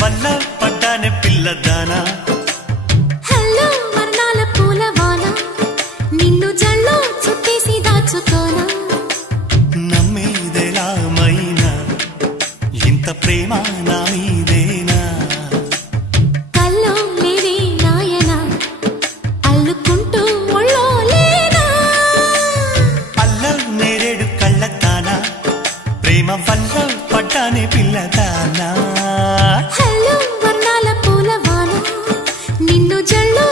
వల్ల పడ్డానే పిల్లదానా హలో వర్ణాల పూలవాన నిన్ను జల్లో చుట్టేసి దాచుకోనా నమ్మేదెలా మైనా ఇంత ప్రేమ నా మీదేనా కల్లో లేవే నాయన అల్లుకుంటూ ఒళ్ళో లేనా అల్ల నేరేడు కళ్ళతానా ప్రేమ వల్ల పడ్డానే పిల్లదానా హలో వర్ణాల పూలవాన నిన్ను జల్లో